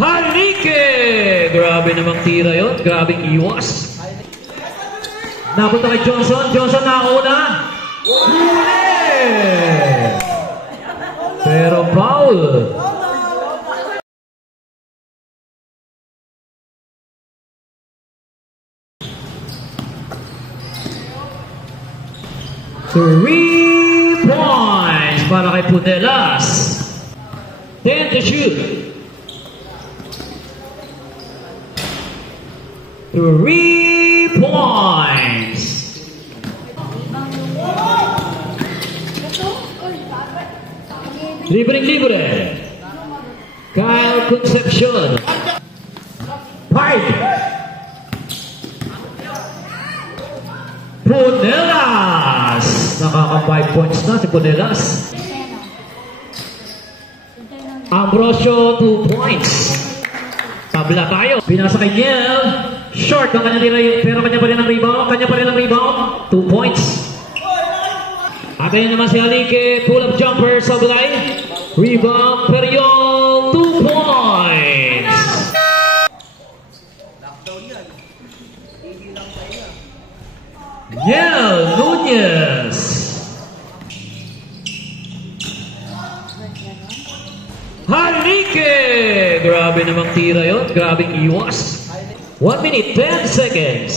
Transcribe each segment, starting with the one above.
Halike! Grabe namang tira yun. Grabing iwas. Napunta kay Johnson. Johnson nakauna. Huli! Pero foul. Three points para kay Pudelas. 10 to shoot. 3 points. Libre. Kyle Concepcion. 5. Pudelas. Nakaka 5 points na si Pudelas. Ambrosio 2 points. Tabla tayo. Pinasa kay Niel. Short ang kanya nila, pero kanya pa rin ang rebound. 2 points. At ayun naman si Halike. Pull-up jumper sa Blay. Rebound, Periol. 2 points. Niel Nunez. Halike! Grabe namang tira yun. Grabing iwas. 1 minute, 10 seconds.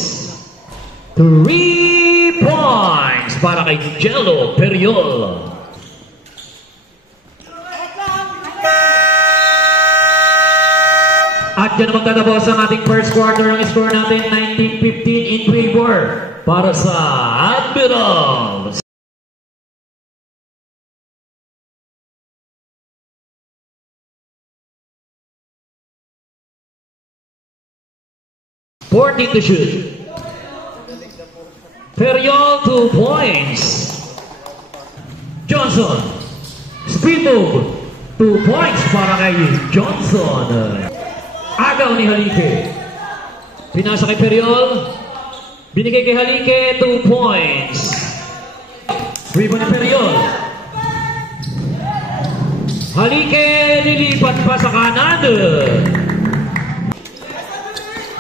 3 points para kay Jello Periol. At dyan naman tatapos ang ating first quarter. Ang score natin, 19-15 in favor para sa Admirals. 40 to shoot. Periol 2 points. Johnson. Speed move. 2 points para kay Johnson. Agaw ni Halike. Pinasa kay Periol. Binigay kay Halike. 2 points. Rebound ni Periol. Halike nilipat pa sa kanan.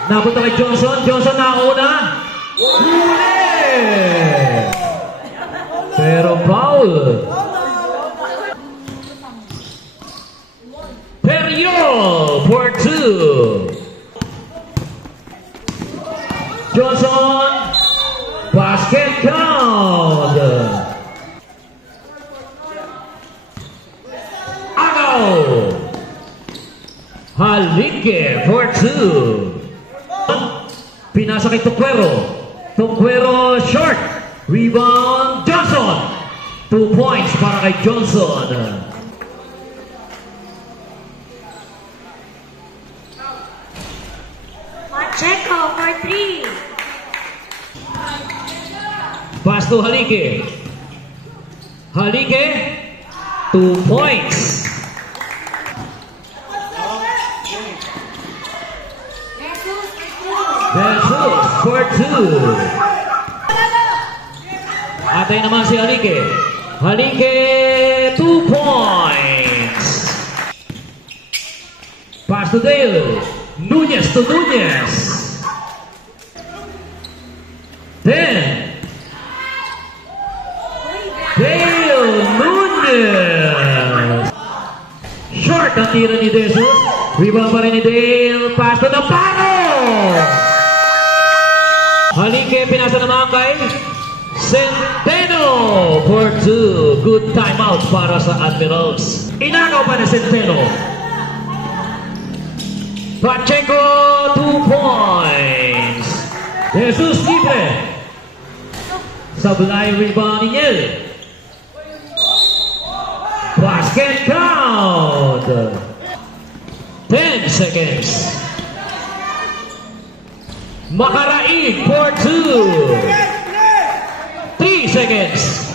Napunta kay Johnson. Johnson nakauna. Huli! Pero foul. Periol for 2. Johnson. Basket count. Agaw. Halike for 2. Pinasa kay Toquero. Toquero short. Rebound Johnson. 2 points para kay Johnson. Pacheco for 3. Pass to Halike. Halike. 2 points. Jesus for 2. Atay naman si Halike. Halike 2 points. Pass to Dale. Nunez to Nunez. 10. Dale Nunez. Short ang tira ni Jesus. Rebound pa rin ni Dale. Pass to Nampano. Halike pinasa naman kay Centeno for 2. Good timeout para sa Admirals. Inagaw pa ni Centeno. Pacheco 2 points. Jesus libre. Sablay rebound ni Niel. Basket count. 10 seconds. Makaraig for 2. 3 seconds.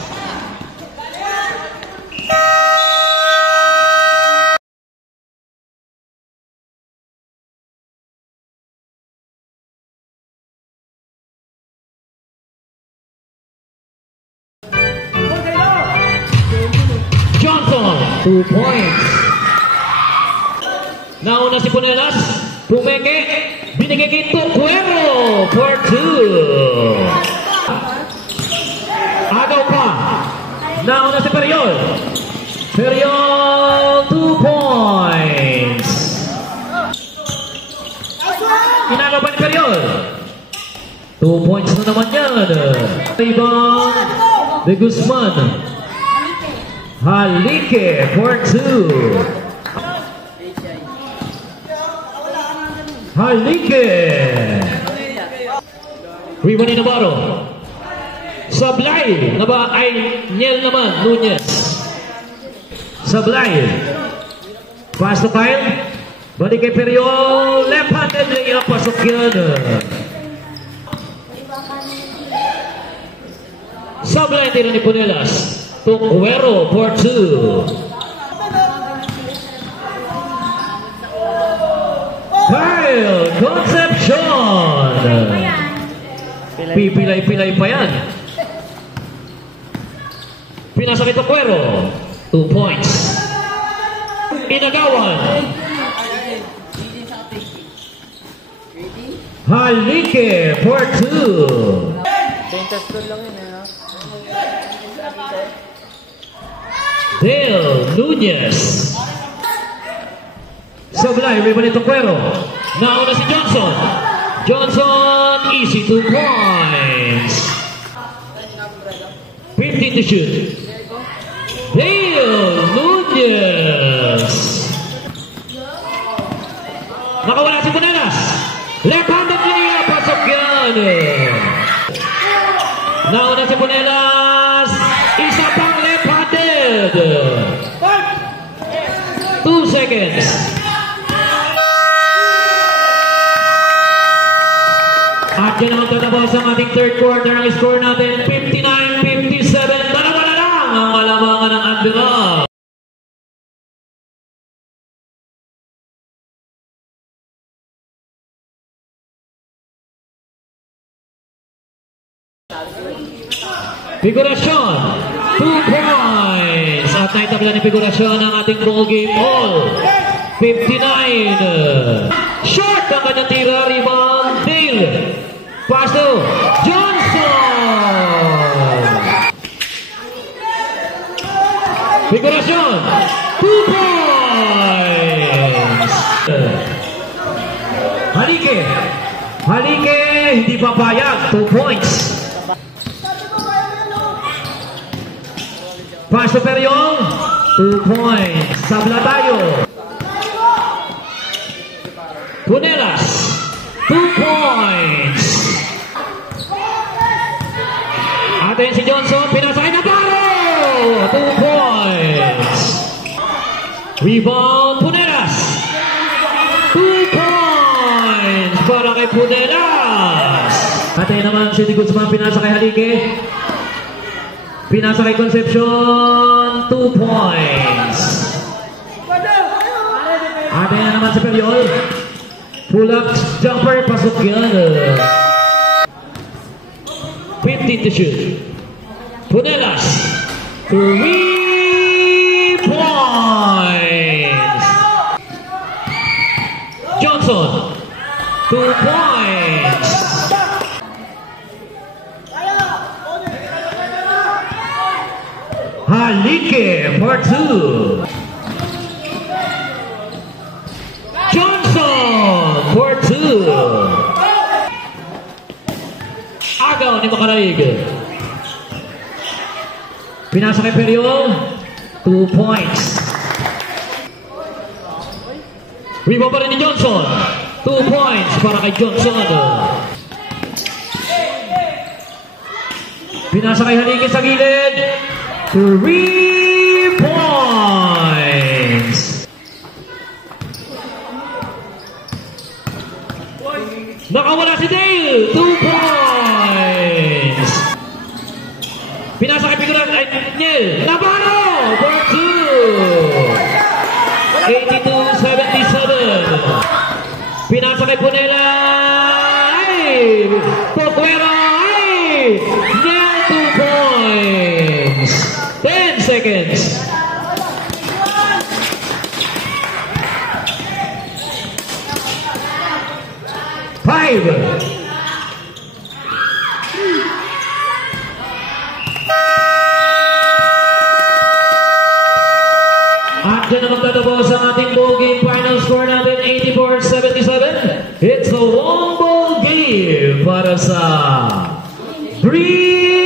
Johnson, 2 points. Nauna si Punelas. Pumeke. Binigay kay Tuquero for 2. Agaw pa. Nauna si Periol. Periol, 2 points. Inagaw pa ni Periol. 2 points na naman yan. Ibang de Guzman. Halike for 2. Halike. Rebound ni Navarro. Sablay. Naba ay Niel naman. Nunez. Sablay. Pass to Kyle. Balik kay Periol. Left-handed na pasok yan. Sablay tira ni Punelas. Tuquero for 2. Kyle Concepcion. Pipilay-pilay pa yan. Pinasa kay Tuquero. 2 points. Inagawan. Halike for 2. Dale Nunez. Sablay, rebound ni Tuquero. Nauna si Johnson. Johnson, easy 2 points. 15 to shoot. Dale Nunez. Nakawala si Punelas. Left-handed niya, pasok yan. Nauna si Punelas. Isa pang left-handed. 2 seconds. At yan naman tatapos ang ating third quarter. Ang score natin 59-57. Dalawa na lang ang kalamangan ng Admiral. Figurasyon, 2 points. At naitabla ni Figurasyon ang ating ball game all. 59. Short ang kanyang tira. Rebound, Dale. Pass to Johnson. Figurasyon, 2 points. Halike. Halike, hindi papayag. 2 points. Pass to Periol, 2 points. Sabla tayo. Punelas, 2 points. Atin si Johnson, pinasakay na Navarro, 2 points. Rebound, Punelas, 2 points para kay Punelas. Atin naman si Guzman, pinasakay Halike. Pinasa kay Concepcion, 2 points. Ada na naman si Periol. Pull up jumper, pasok yan. 15 to shoot. Punelas, 3 points. Johnson, 2 points. Halike for 2. Johnson for 2. Agaw ni Makaraig. Pinasa kay Periol, 2 points. Rebound pa rin ni Johnson, 2 points para kay Johnson. Pinasa kay Halike sa gilid, 3 points. Nakawala si Dale, 2 points. Pinasa kay Figuran, ay Niel. Navarro for 2. 82-77. Pinasa kay Punela. Ay! Tuquero. Ay! Niel, 2 points. 10 seconds. At dyan na magtatapos ang ating ball game. Final score natin, 84-77. It's a long ball game para sa 3